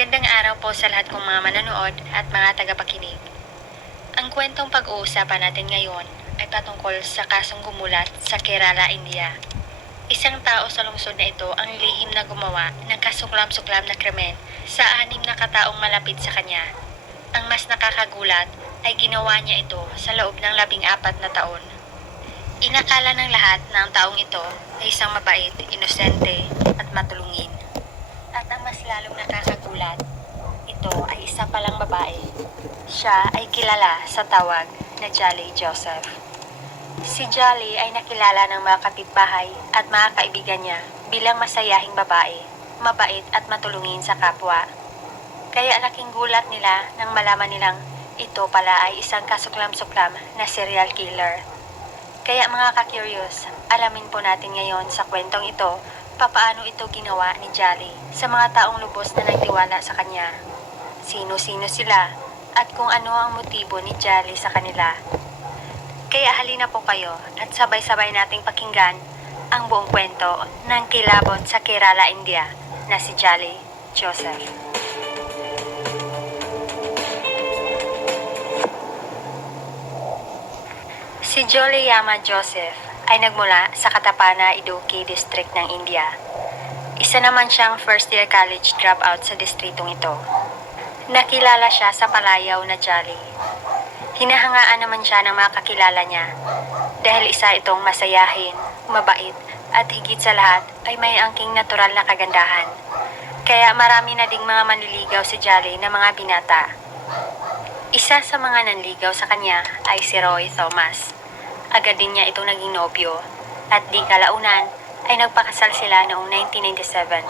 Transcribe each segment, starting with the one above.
Magandang araw po sa lahat kong mga manonood at mga tagapakinig. Ang kwentong pag-uusapan natin ngayon ay patungkol sa kasong gumulat sa Kerala, India. Isang tao sa lungsod na ito ang lihim na gumawa ng kasuklam-suklam na krimen sa 6 na kataong malapit sa kanya. Ang mas nakakagulat ay ginawa niya ito sa loob ng 14 na taon. Inakala ng lahat na ang taong ito ay isang mabait, inosente at matulungin. At ang mas lalong nakakagulat, ito ay isa palang babae. Siya ay kilala sa tawag na Jolly Joseph. Si Jolly ay nakilala ng mga kapitbahay at mga kaibigan niya bilang masayahing babae, mabait at matulungin sa kapwa. Kaya laking gulat nila nang malaman nilang ito pala ay isang kasuklam-suklam na serial killer. Kaya mga ka-curious, alamin po natin ngayon sa kwentong ito papaano ito ginawa ni Jolly sa mga taong lubos na nagtiwala sa kanya. Sino-sino sila at kung ano ang motibo ni Jolly sa kanila. Kaya halina po kayo at sabay-sabay nating pakinggan ang buong kwento ng kilabot sa Kerala, India na si Jolly Joseph. Si Jolly Yama Joseph ay nagmula sa Katapana, Idukki District ng India. Isa naman siyang first-year college dropout sa distritong ito. Nakilala siya sa palayaw na Jolly. Hinahangaan naman siya ng mga kakilala niya dahil isa itong masayahin, mabait at higit sa lahat ay may angking natural na kagandahan. Kaya marami na ding mga manliligaw si Jolly na mga binata. Isa sa mga nanligaw sa kanya ay si Roy Thomas. Agad din niya itong naging nobyo at di kalaunan ay nagpakasal sila noong 1997.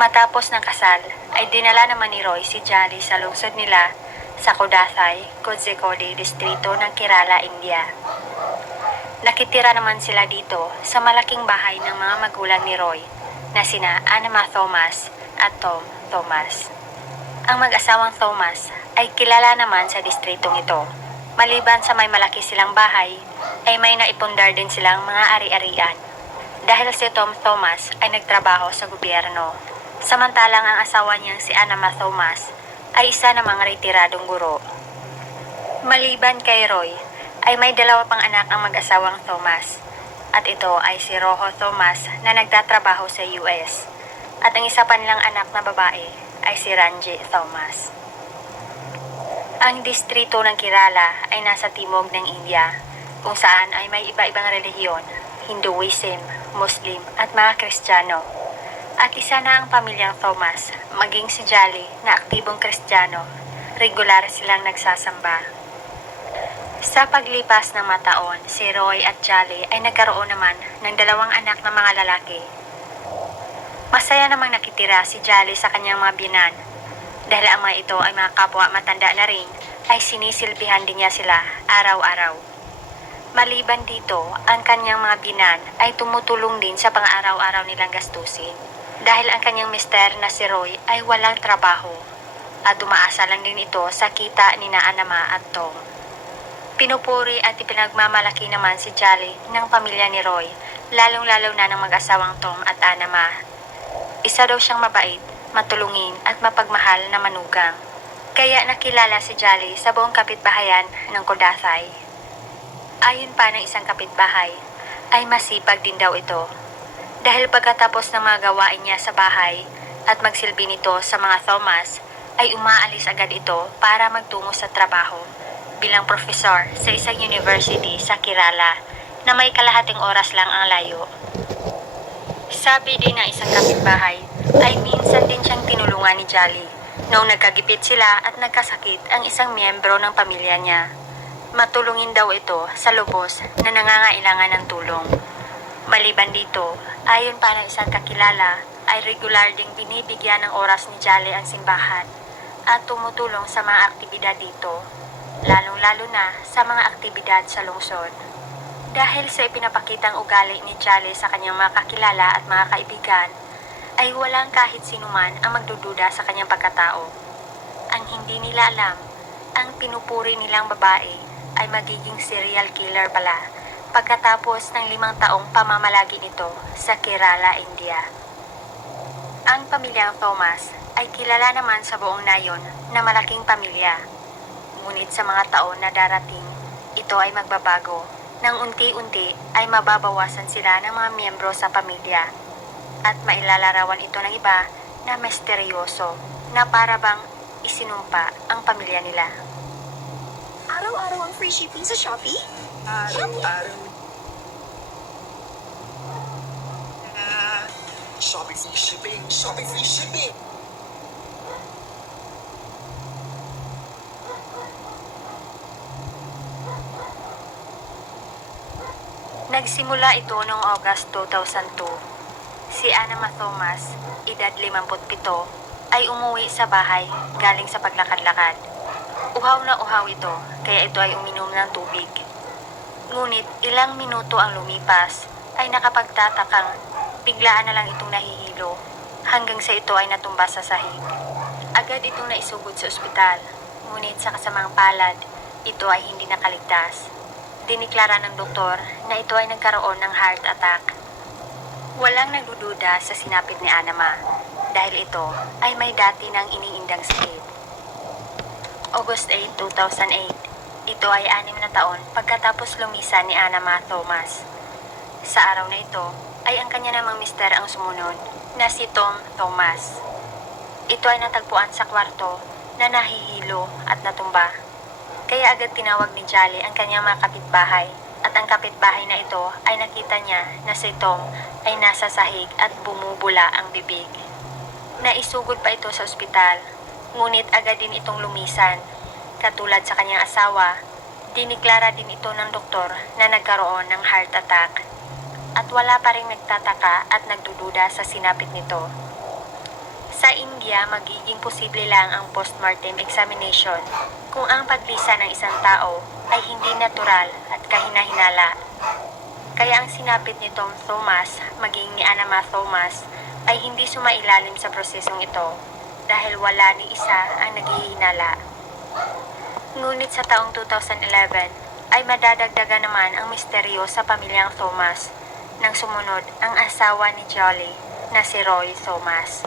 Matapos ng kasal ay dinala naman ni Roy si Jolly sa lungsod nila sa Kodathai, Kozhikode distrito ng Kerala, India. Nakitira naman sila dito sa malaking bahay ng mga magulang ni Roy na sina Anama Thomas at Tom Thomas. Ang mag-asawang Thomas ay kilala naman sa distritong ito. Maliban sa may malaki silang bahay, ay may naipundar din silang mga ari-arian. Dahil si Tom Thomas ay nagtrabaho sa gobyerno, samantalang ang asawa niyang si Anama Thomas ay isa namang retiradong guro. Maliban kay Roy, ay may 2 pang anak ang mag-asawang Thomas, at ito ay si Rojo Thomas na nagtatrabaho sa US, at ang isa pa nilang anak na babae ay si Ranji Thomas. Ang distrito ng Kerala ay nasa timog ng India, kung saan ay may iba-ibang relihiyon, Hinduism, Muslim at mga Kristiyano. At isa na ang pamilyang Thomas, maging si Jolly na aktibong Kristiyano, regular silang nagsasamba. Sa paglipas ng mga taon, si Roy at Jolly ay nagkaroon naman ng 2 anak na mga lalaki. Masaya namang nakitira si Jolly sa kanyang mga binan. Dahil ang mga ito ay mga kapwa matanda na rin, ay sinisilbihan din niya sila araw-araw. Maliban dito, ang kanyang mga binan ay tumutulong din sa pang-araw-araw nilang gastusin. Dahil ang kanyang mister na si Roy ay walang trabaho at umaasa lang din ito sa kita ni na Anama at Tom. Pinupuri at ipinagmamalaki naman si Jolly ng pamilya ni Roy, lalong-lalo na ng mag-asawang Tom at Anama. Isa daw siyang mabait, matulungin at mapagmahal na manugang. Kaya nakilala si Jolly sa buong kapitbahayan ng Kodathai. Ayon pa ng isang kapitbahay, ay masipag din daw ito. Dahil pagkatapos ng mga gawain niya sa bahay at magsilbi nito sa mga Thomas, ay umaalis agad ito para magtungo sa trabaho bilang profesor sa isang university sa Kerala na may kalahating oras lang ang layo. Sabi din ng isang kapitbahay, ay minsan din siyang tinulungan ni Jolly noong nagkagipit sila at nagkasakit ang isang miyembro ng pamilya niya. Matulungin daw ito sa lubos na nangangailangan ng tulong. Maliban dito, ayon pa ng isang kakilala, ay regular ding binibigyan ng oras ni Jolly ang simbahan at tumutulong sa mga aktibidad dito, lalong-lalo na sa mga aktibidad sa lungsod. Dahil sa ipinapakitang ugali ni Jolly sa kanyang mga kakilala at mga kaibigan, ay walang kahit sinuman ang magdududa sa kanyang pagkatao. Ang hindi nila alam, ang pinupuri nilang babae ay magiging serial killer pala pagkatapos ng 5 taong pamamalagi nito sa Kerala, India. Ang pamilyang Thomas ay kilala naman sa buong nayon na malaking pamilya. Ngunit sa mga taon na darating, ito ay magbabago. Nang unti-unti ay mababawasan sila ng mga miyembro sa pamilya at mailalarawan ito ng iba na misteryoso na para bang isinumpa ang pamilya nila. Araw-araw ang free shipping sa Shopee? Araw-araw. Shopee free shipping! Shopee free shipping! Nagsimula ito noong August 2002. Si Anama Thomas, edad 57, ay umuwi sa bahay galing sa paglakad-lakad. Uhaw na uhaw ito, kaya ito ay uminom ng tubig. Ngunit ilang minuto ang lumipas, ay nakapagtatakang biglaan na lang itong nahihilo hanggang sa ito ay natumba sa sahig. Agad itong naisugod sa ospital, ngunit sa kasamang palad, ito ay hindi nakaligtas. Diniklara ng doktor na ito ay nagkaroon ng heart attack. Walang nagdududa sa sinapit ni Anama dahil ito ay may dati ng iniindang sakit. August 8, 2008, ito ay 6 na taon pagkatapos lumisan ni Anama Thomas. Sa araw na ito ay ang kanya namang mister ang sumunod na si Tom Thomas. Ito ay natagpuan sa kwarto na nahihilo at natumba. Kaya agad tinawag ni Jolly ang kanyang mga kapitbahay at ang kapitbahay na ito ay nakita niya na si Tom ay nasa sahig at bumubula ang bibig. Naisugod pa ito sa ospital, ngunit agad din itong lumisan. Katulad sa kanyang asawa, diniklara din ito ng doktor na nagkaroon ng heart attack. At wala pa rin nagtataka at nagdududa sa sinapit nito. Sa India, magiging posible lang ang postmortem examination kung ang paglisa ng isang tao ay hindi natural at kahina-hinala. Kaya ang sinapit ni Tom Thomas, maging ni Anama Thomas, ay hindi sumailalim sa prosesong ito dahil wala ni isa ang naghihinala. Ngunit sa taong 2011 ay madadagdagan naman ang misteryo sa pamilyang Thomas nang sumunod ang asawa ni Jolly na si Roy Thomas.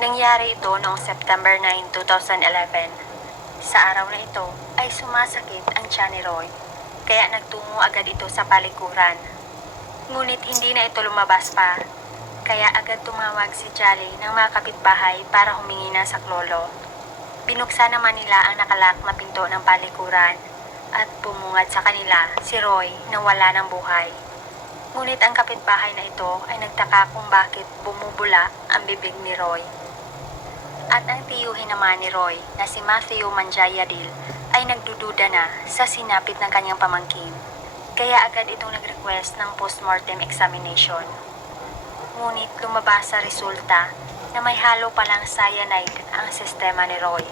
Nangyari ito noong September 9, 2011. Sa araw na ito ay sumasakit ang tiyan ni Roy, kaya nagtungo agad ito sa palikuran. Ngunit hindi na ito lumabas pa, kaya agad tumawag si Jolly ng mga kapitbahay para humingi ng saklolo. Binuksan naman nila ang nakalak na pinto ng palikuran at bumungad sa kanila si Roy na wala ng buhay. Ngunit ang kapitbahay na ito ay nagtaka kung bakit bumubula ang bibig ni Roy. At ang tiyuhin naman ni Roy na si Matthew Manjayadil ay nagdududa na sa sinapit ng kanyang pamangkin. Kaya agad itong nag-request ng postmortem examination. Ngunit lumabas sa resulta na may halo palang cyanide ang sistema ni Roy.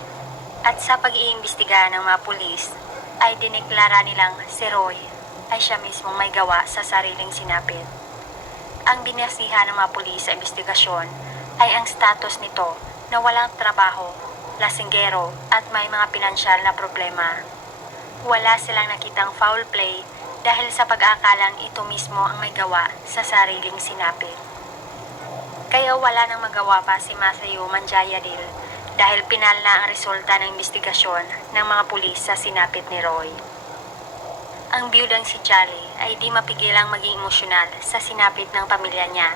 At sa pag-iimbestiga ng mga pulis ay dineklara nilang si Roy ay siya mismong may gawa sa sariling sinapit. Ang binasihan ng mga pulis sa investigasyon ay ang status nito na walang trabaho, lasinggero at may mga pinansyal na problema. Wala silang nakitang foul play dahil sa pag-aakalang ito mismo ang may gawa sa sariling sinapit. Kaya wala nang magawa pa si Matthew Manjayadil dahil pinal na ang resulta ng investigasyon ng mga pulis sa sinapit ni Roy. Ang biyudang si Jolly ay di mapigilang maging emosyonal sa sinapit ng pamilya niya.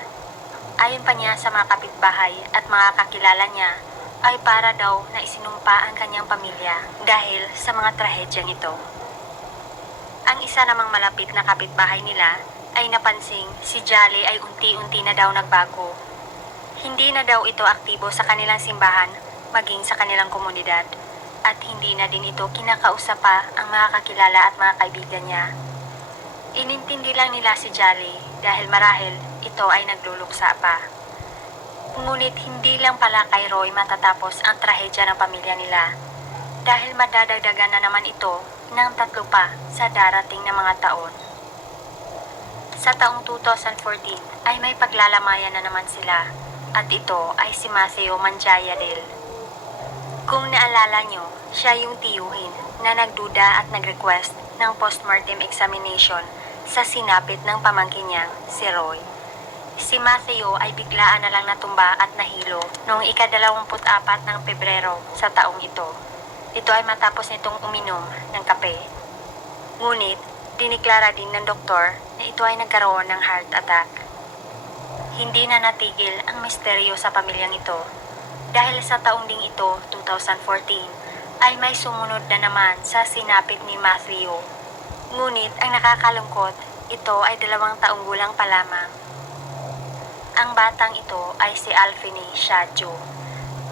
Ayon pa niya sa mga kapitbahay at mga kakilala niya, ay para daw na isinumpa ang kanyang pamilya dahil sa mga trahedyang ito. Ang isa namang malapit na kapitbahay nila ay napansing si Jolly ay unti-unti na daw nagbago. Hindi na daw ito aktibo sa kanilang simbahan maging sa kanilang komunidad at hindi na din ito kinakausap pa ang mga kakilala at mga kaibigan niya. Inintindi lang nila si Jolly dahil marahil ito ay nagluluksa pa. Ngunit hindi lang pala kay Roy matatapos ang trahedya ng pamilya nila dahil madadagdagan na naman ito ng 3 pa sa darating na mga taon. Sa taong 2014 ay may paglalamayan na naman sila at ito ay si Matthew Manjayadil. Kung naalala nyo, siya yung tiyuhin na nagduda at nag-request ng postmortem examination sa sinapit ng pamangkin niyang si Roy. Si Matthew ay biglaan na lang natumba at nahilo noong ika-24 ng Pebrero sa taong ito. Ito ay matapos nitong uminom ng kape. Ngunit, diniklara din ng doktor na ito ay nagkaroon ng heart attack. Hindi na natigil ang misteryo sa pamilyang ito dahil sa taong ding ito, 2014, ay may sumunod na naman sa sinapit ni Matthew. Ngunit ang nakakalungkot, ito ay 2 taong gulang pa lamang. Ang batang ito ay si Alfini Shadjo,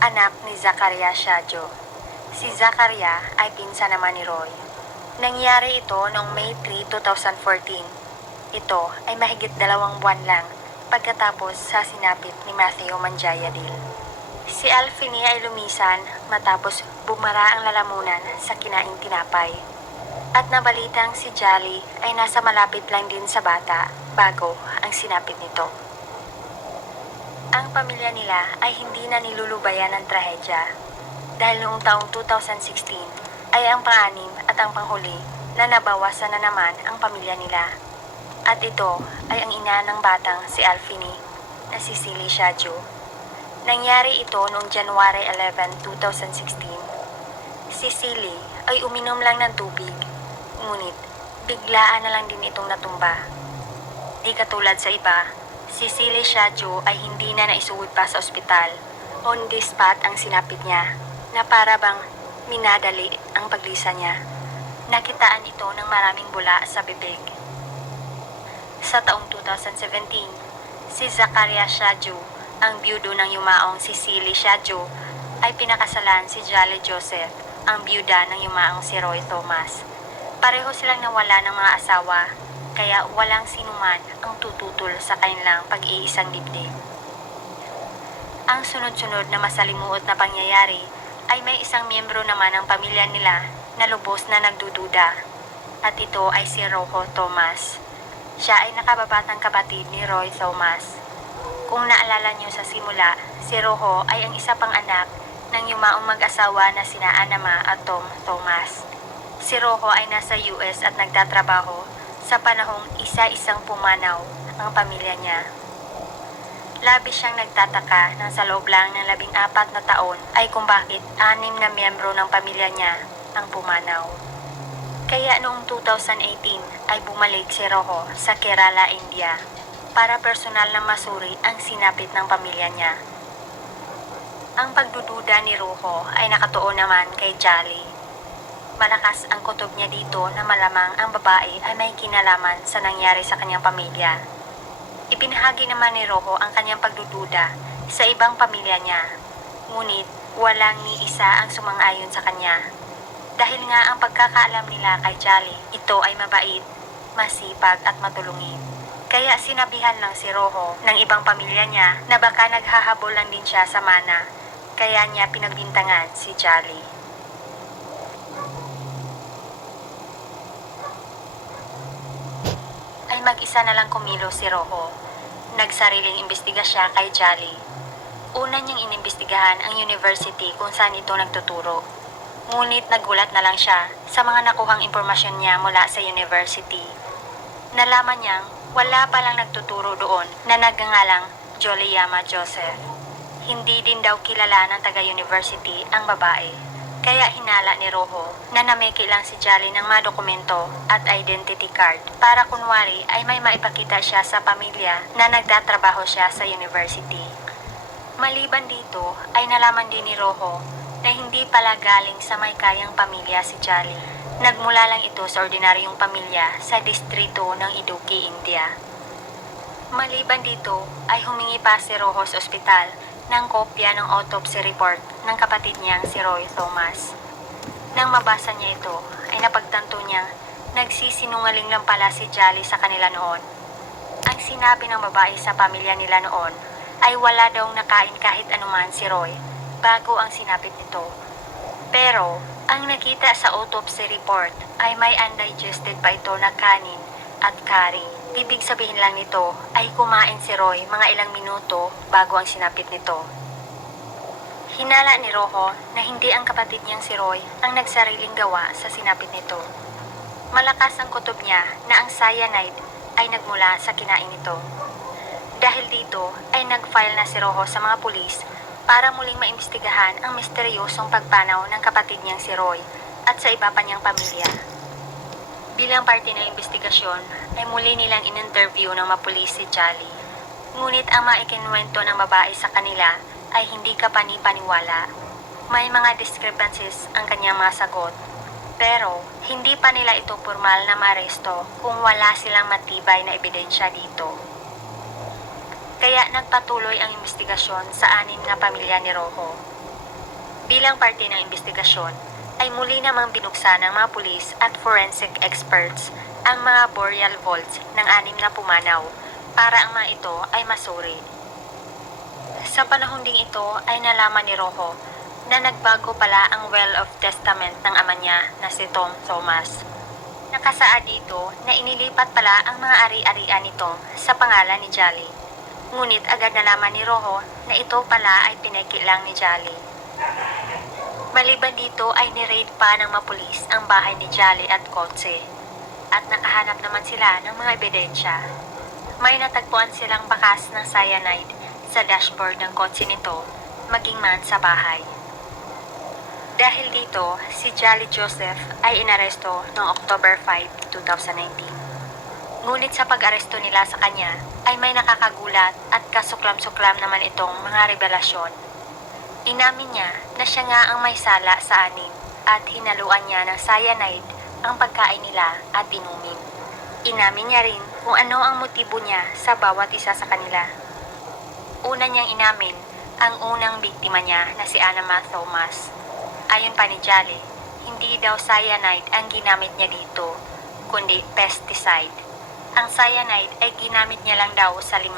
anak ni Zakaria Shadjo. Si Zakaria ay pinsan naman ni Roy. Nangyari ito noong May 3, 2014. Ito ay mahigit 2 buwan lang pagkatapos sa sinapit ni Matthew Manjayadil. Si Alfini ay lumisan matapos bumara ang lalamunan sa kinaing tinapay. At nabalitang si Jolly ay nasa malapit lang din sa bata bago ang sinapit nito. Ang pamilya nila ay hindi na nilulubayan ng trahedya dahil noong taong 2016 ay ang pang-anim at ang panghuli na nabawasan na naman ang pamilya nila. At ito ay ang ina ng batang si Alfini na si Silly Shadjo. Nangyari ito noong January 11, 2016. Si Silly ay uminom lang ng tubig, ngunit biglaan na lang din itong natumba. Di katulad sa iba, si Silly Shadjo ay hindi na naisuwid pa sa ospital. On the spot ang sinapit niya, na para bang minadali ang paglisa niya. Nakitaan ito ng maraming bula sa bibig. Sa taong 2017, si Zakaria Shadjo, ang byudo ng yumaong si Silly Shadjo, ay pinakasalan si Jolly Joseph, ang byuda ng yumaong si Roy Thomas. Pareho silang nawala ng mga asawa, kaya walang sinuman ang tututol sa kanilang pag-iisang dibdib. Ang sunod-sunod na masalimuot na pangyayari ay may isang miyembro naman ng pamilya nila na lubos na nagdududa, at ito ay si Rojo Thomas. Siya ay nakababatang kapatid ni Roy Thomas. Kung naalala niyo sa simula, si Rojo ay ang isa pang anak ng yumaong mag-asawa na sina Anama at Tom Thomas. Si Rojo ay nasa US at nagtatrabaho sa panahong isa-isang pumanaw ang pamilya niya. Labis siyang nagtataka na sa loob lang ng 14 na taon ay kung bakit 6 na miyembro ng pamilya niya ang pumanaw. Kaya noong 2018 ay bumalik si Rojo sa Kerala, India para personal na masuri ang sinapit ng pamilya niya. Ang pagdududa ni Rojo ay nakatuon naman kay Jolly. Malakas ang kutob niya dito na malamang ang babae ay may kinalaman sa nangyari sa kanyang pamilya. Ibinahagi naman ni Rojo ang kanyang pagdududa sa ibang pamilya niya, ngunit walang ni isa ang sumang-ayon sa kanya. Dahil nga ang pagkakaalam nila kay Jolly, ito ay mabait, masipag at matulungin. Kaya sinabihan lang si Rojo ng ibang pamilya niya na baka naghahabol lang din siya sa mana, kaya niya pinagbintangan si Jolly. Ay mag-isa na lang kumilos si Rojo. Nagsariling imbestiga siya kay Jolly. Una niyang inimbestigahan ang university kung saan ito nagtuturo. Ngunit nagulat na lang siya sa mga nakuhang impormasyon niya mula sa university. Nalaman niyang wala palang nagtuturo doon na nagngangalang Joliyama Joseph. Hindi din daw kilala ng taga-university ang babae. Kaya hinala ni Rojo na nameke lang si Jolly ng mga dokumento at identity card para kunwari ay may maipakita siya sa pamilya na nagtatrabaho siya sa university. Maliban dito ay nalaman din ni Rojo na hindi pala galing sa may kayang pamilya si Jolly. Nagmula lang ito sa ordinaryong pamilya sa distrito ng Idukki, India. Maliban dito ay humingi pa si Rojo sa ospital ng kopya ng autopsy report ng kapatid niyang si Roy Thomas. Nang mabasa niya ito ay napagtanto niyang nagsisinungaling lang pala si Jolly sa kanila noon. Ang sinabi ng babae sa pamilya nila noon ay wala daw nakain kahit anuman si Roy bago ang sinapit nito. Pero, ang nakita sa autopsy report ay may undigested pa ito na kanin at curry. Ibig sabihin lang nito ay kumain si Roy mga ilang minuto bago ang sinapit nito. Hinala ni Rojo na hindi ang kapatid niyang si Roy ang nagsariling gawa sa sinapit nito. Malakas ang kutob niya na ang cyanide ay nagmula sa kinain nito. Dahil dito ay nag-file na si Rojo sa mga pulis para muling maimbestigahan ang misteryosong pagpanaw ng kapatid niyang si Roy at sa iba pa niyang pamilya. Bilang parte ng investigasyon ay muli nilang in-interview ng mga pulis si Jolly. Ngunit ang mga ikinuwento ng babae sa kanila ay hindi kapani-paniwala. May mga discrepancies ang kanyang mga sagot, pero hindi pa nila ito formal na maaresto kung wala silang matibay na ebidensya dito. Kaya nagpatuloy ang investigasyon sa 6 na pamilya ni Rojo. Bilang parte ng investigasyon, ay muli namang binuksan ng mga pulis at forensic experts ang mga burial vaults ng 6 na pumanaw para ang mga ito ay masuri. Sa panahon ding ito ay nalaman ni Rojo na nagbago pala ang Well of Testament ng ama niya na si Tom Thomas. Nakasaad dito na inilipat pala ang mga ari-arian nito sa pangalan ni Jolly. Ngunit agad nalaman ni Rojo na ito pala ay pineke lang ni Jolly. Maliban dito ay ni-raid pa ng mga pulis ang bahay ni Jolly at kotse. At nakahanap naman sila ng mga ebidensya. May natagpuan silang bakas ng cyanide sa dashboard ng kotse nito, maging man sa bahay. Dahil dito, si Jolly Joseph ay inaresto noong October 5, 2019. Ngunit sa pag-aresto nila sa kanya, ay may nakakagulat at kasuklam-suklam naman itong mga revelasyon. Inamin niya na siya nga ang may sala sa 6 at hinaluan niya ng cyanide ang pagkain nila at inumin. Inamin niya rin kung ano ang motibo niya sa bawat isa sa kanila. Una niyang inamin ang unang biktima niya na si Anama Thomas. Ayon pa ni Jolly, hindi daw cyanide ang ginamit niya dito, kundi pesticide. Ang cyanide ay ginamit niya lang daw sa 5.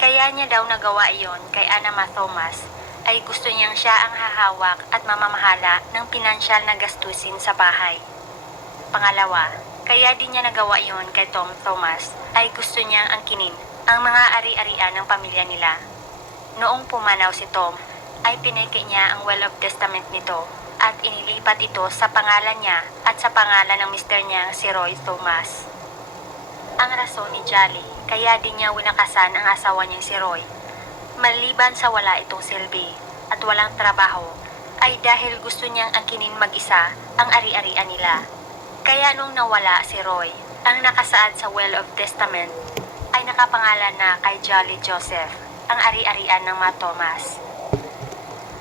Kaya niya daw nagawa iyon kay Anama Thomas ay gusto niyang siya ang hahawak at mamamahala ng pinansyal na gastusin sa bahay. Pangalawa, kaya din niya nagawa iyon kay Tom Thomas ay gusto niyang angkinin ang mga ari-arian ng pamilya nila. Noong pumanaw si Tom, ay pineke niya ang Well of Testament nito at inilipat ito sa pangalan niya at sa pangalan ng mister niya si Roy Thomas. Ang rason ni Jolly kaya din niya winakasan ang asawa niyang si Roy, maliban sa wala itong silbi at walang trabaho, ay dahil gusto niyang angkinin mag-isa ang ari-arian nila. Kaya nung nawala si Roy, ang nakasaad sa Well of Testament ay nakapangalan na kay Jolly Joseph, ang ari-arian ng mga Thomas.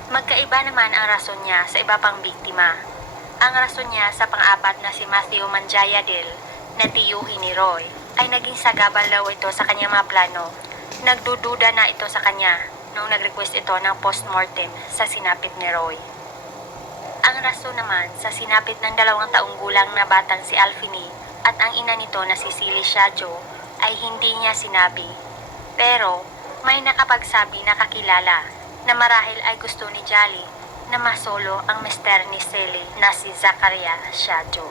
Magkaiba naman ang rason niya sa iba pang biktima. Ang rason niya sa pang-apat na si Matthew Manjayadil na tiyuhin ni Roy ay naging sagabal daw ito sa kanyang mga plano. Nagdududa na ito sa kanya nung nag-request ito ng post-mortem sa sinapit ni Roy. Ang rason naman sa sinapit ng 2 taong gulang na batang si Alfini at ang ina nito na si Silly Shadjo ay hindi niya sinabi. Pero may nakapagsabi na kakilala na marahil ay gusto ni Jolly na masolo ang mister ni Silly na si Zachariah Shadjo.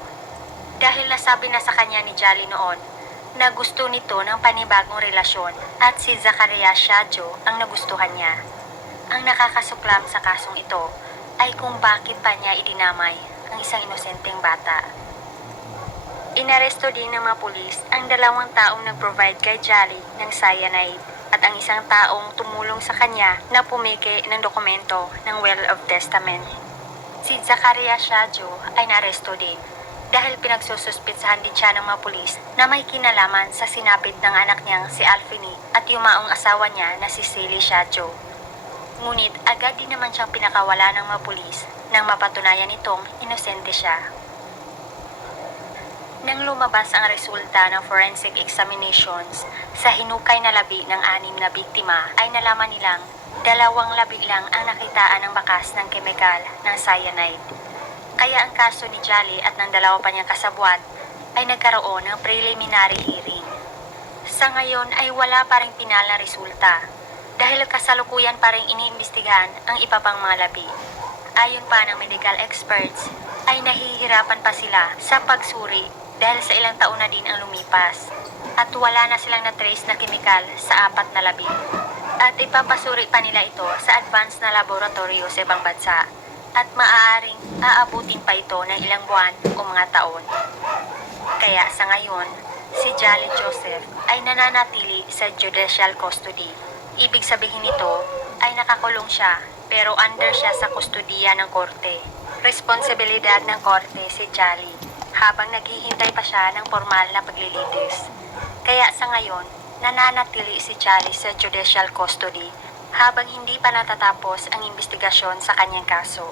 Dahil nasabi na sa kanya ni Jolly noon na gusto nito ng panibagong relasyon at si Zachariah Shadjo ang nagustuhan niya. Ang nakakasuklam sa kasong ito ay kung bakit pa niya idinamay ang isang inosenteng bata. Inaresto din ng mga pulis ang 2 taong nag-provide kay Jolly ng cyanide at ang isang taong tumulong sa kanya na pumeke ng dokumento ng Well of Testament. Si Zachariah Shadjo ay naresto din dahil pinagsususpitsahan din siya ng mga pulis na may kinalaman sa sinapit ng anak niyang si Alfini at yumaong asawa niya na si Silly Shadjo. Ngunit agad din naman siyang pinakawala ng mga pulis nang mapatunayan nitong inosente siya. Nang lumabas ang resulta ng forensic examinations sa hinukay na labi ng 6 na biktima ay nalaman nilang 2 labi lang ang nakitaan ng bakas ng kemikal ng cyanide. Kaya ang kaso ni Jolly at ng 2 pa niyang kasabwat ay nagkaroon ng preliminary hearing. Sa ngayon ay wala pa ring pinal na resulta dahil kasalukuyan pa ring iniimbestigahan ang iba pang mga labi. Ayon pa ng medical experts ay nahihirapan pa sila sa pagsuri dahil sa ilang taon na din ang lumipas at wala na silang na-trace na kemikal sa 4 na labi. At ipapasuri pa nila ito sa advanced na laboratorio sa ibang bansa at maaaring aabutin pa ito ng ilang buwan o mga taon. Kaya sa ngayon si Jolly Joseph ay nananatili sa judicial custody. Ibig sabihin nito ay nakakulong siya pero under siya sa kustudiya ng korte. Responsibilidad ng korte si Jolly habang naghihintay pa siya ng formal na paglilitis. Kaya sa ngayon, nananatili si Jolly sa judicial custody habang hindi pa natatapos ang investigasyon sa kanyang kaso.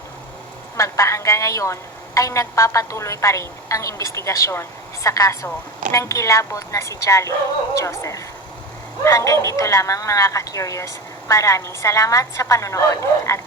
Magpahanggang ngayon ay nagpapatuloy pa rin ang investigasyon sa kaso ng kilabot na si Jolly Joseph. Hanggang dito lamang mga ka-curious. Maraming salamat sa panonood at